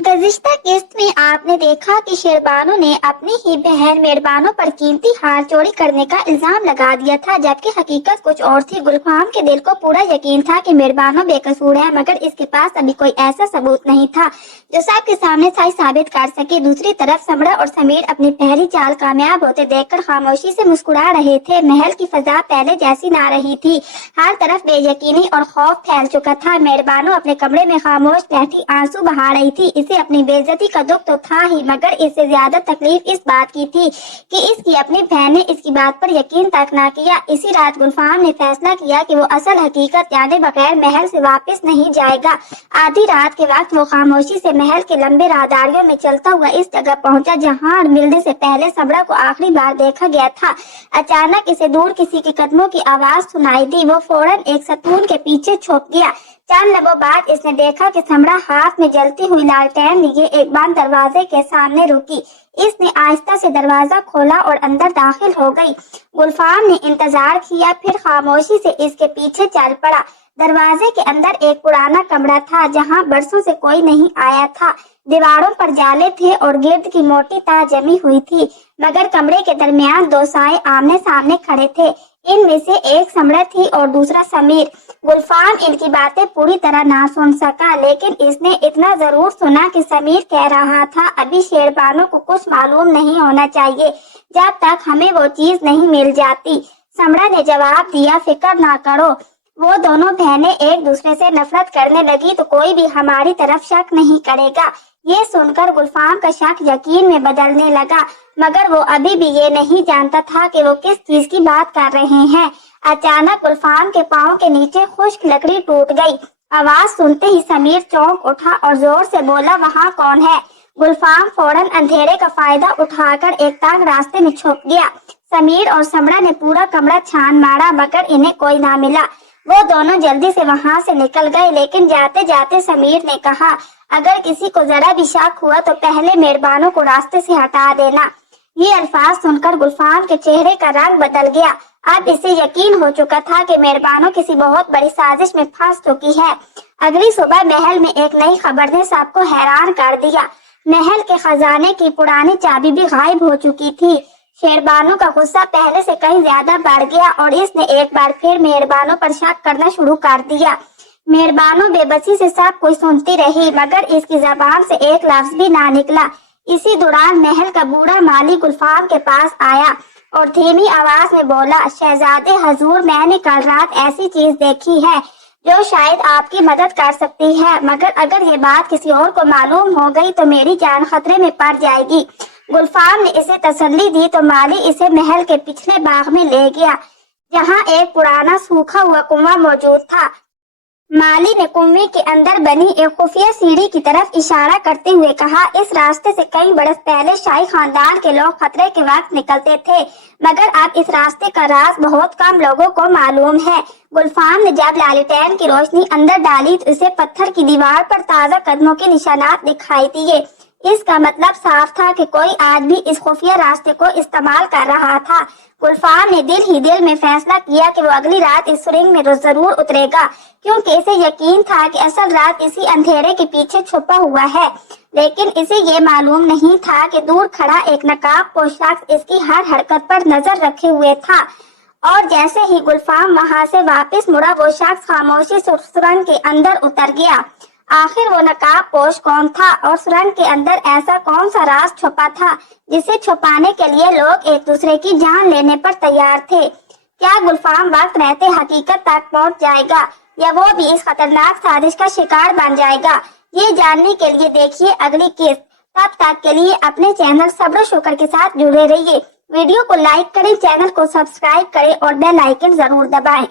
गुज़िश्ता किस्त में आपने देखा कि शेरबानो ने अपनी ही बहन मेहरबानो पर कीमती हार चोरी करने का इल्जाम लगा दिया था, जबकि हकीकत कुछ और थी। गुलफाम के दिल को पूरा यकीन था कि मेहरबानो बेकसूर है, मगर इसके पास अभी कोई ऐसा सबूत नहीं था जो सबके सामने सही साबित कर सके। दूसरी तरफ समरा और समीर अपनी पहली चाल कामयाब होते देखकर खामोशी से मुस्कुरा रहे थे। महल की फजा पहले जैसी ना रही थी, हर तरफ बेयकीनी और खौफ फैल चुका था। मेहरबानो अपने कमरे में खामोश बैठी आंसू बहा रही थी। इसे अपनी बेइज्जती का दुख तो था ही, मगर इससे ज्यादा तकलीफ इस बात की थी कि इसकी अपनी बहन ने इसकी बात पर यकीन तक ना किया। इसी रात गुलफाम ने फैसला किया कि वो असल हकीकत जाने बगैर महल से वापस नहीं जाएगा। आधी रात के वक्त वो खामोशी से महल के लंबे राहदारियों में चलता हुआ इस जगह पहुंचा जहां मिलने से पहले समरा को आखिरी बार देखा गया था। अचानक इसे दूर किसी के कदमों की आवाज सुनाई दी। वो फौरन एक सतून के पीछे छुप गया। चंद लम्हों बाद इसने देखा कि समरा हाथ में जलती हुई लालटेन लिए एक बार दरवाजे के सामने रुकी। इसने आहिस्ता से दरवाजा खोला और अंदर दाखिल हो गई। गुलफाम ने इंतजार किया, फिर खामोशी से इसके पीछे चल पड़ा। दरवाजे के अंदर एक पुराना कमरा था जहां बरसों से कोई नहीं आया था। दीवारों पर जाले थे और गिर्द की मोटी तार जमी हुई थी, मगर कमरे के दरमियान दो साए आमने सामने खड़े थे। इनमें से एक समरा थी और दूसरा समीर। गुलफाम इनकी बातें पूरी तरह ना सुन सका, लेकिन इसने इतना जरूर सुना कि समीर कह रहा था, अभी शेरबानो को कुछ मालूम नहीं होना चाहिए जब तक हमें वो चीज नहीं मिल जाती। समरा ने जवाब दिया, फिक्र ना करो, वो दोनों बहनें एक दूसरे से नफरत करने लगी तो कोई भी हमारी तरफ शक नहीं करेगा। ये सुनकर गुलफाम का शक यकीन में बदलने लगा, मगर वो अभी भी ये नहीं जानता था कि वो किस चीज की बात कर रहे हैं। अचानक गुलफाम के पाँव के नीचे खुश्क लकड़ी टूट गई। आवाज सुनते ही समीर चौंक उठा और जोर से बोला, वहाँ कौन है? गुलफाम फौरन अंधेरे का फायदा उठाकर एक ताक रास्ते में छुप गया। समीर और समरा ने पूरा कमरा छान मारा, मगर इन्हें कोई ना मिला। वो दोनों जल्दी से वहाँ से निकल गए, लेकिन जाते जाते समीर ने कहा, अगर किसी को जरा भी शक हुआ तो पहले मेहरबानों को रास्ते से हटा देना। ये अल्फाज सुनकर गुलफाम के चेहरे का रंग बदल गया। अब इसे यकीन हो चुका था कि मेहरबानों किसी बहुत बड़ी साजिश में फंस चुकी है। अगली सुबह महल में एक नई खबर ने सबको हैरान कर दिया। महल के खजाने की पुरानी चाबी भी गायब हो चुकी थी। शेरबानो का गुस्सा पहले से कहीं ज्यादा बढ़ गया और इसने एक बार फिर मेहरबानों पर शक करना शुरू कर दिया। मेहरबानो बेबसी से सब कुछ सुनती रही, मगर इसकी जबान से एक लफ्ज भी ना निकला। इसी दौरान महल का बूढ़ा माली गुलफाम के पास आया और धीमी आवाज में बोला, शहजादे हजूर, मैंने कल रात ऐसी चीज देखी है जो शायद आपकी मदद कर सकती है, मगर अगर ये बात किसी और को मालूम हो गई तो मेरी जान खतरे में पड़ जाएगी। गुलफाम ने इसे तसल्ली दी तो माली इसे महल के पिछले बाग में ले गया, जहाँ एक पुराना सूखा हुआ कुआं मौजूद था। माली ने कुएं के अंदर बनी एक खुफिया सीढ़ी की तरफ इशारा करते हुए कहा, इस रास्ते से कई बरस पहले शाही खानदान के लोग खतरे के वक्त निकलते थे, मगर अब इस रास्ते का राज बहुत कम लोगों को मालूम है। गुलफाम ने जब लालटेन की रोशनी अंदर डाली तो उसे पत्थर की दीवार पर ताज़ा कदमों के निशानात दिखाई दिए। इसका मतलब साफ था कि कोई आदमी इस खुफिया रास्ते को इस्तेमाल कर रहा था। गुलफाम ने दिल ही दिल में फैसला किया कि वो अगली रात इस सुरंग में जरूर उतरेगा, क्योंकि इसे यकीन था कि असल रात इसी अंधेरे के पीछे छुपा हुआ है। लेकिन इसे ये मालूम नहीं था कि दूर खड़ा एक नकाबपोश शख्स इसकी हर हरकत पर नजर रखे हुए था। और जैसे ही गुलफाम वहाँ से वापस मुड़ा, वो शख्स खामोशी से सुरंग के अंदर उतर गया। आखिर वो नकाबपोश कौन था और सुरंग के अंदर ऐसा कौन सा राज छुपा था जिसे छुपाने के लिए लोग एक दूसरे की जान लेने पर तैयार थे? क्या गुलफाम वक्त रहते हकीकत तक पहुंच जाएगा या वो भी इस खतरनाक साजिश का शिकार बन जाएगा? ये जानने के लिए देखिए अगली किस्त। तब तक के लिए अपने चैनल सब्र शुक्र के साथ जुड़े रहिए। वीडियो को लाइक करें, चैनल को सब्सक्राइब करें और बेल आइकन जरूर दबाएं।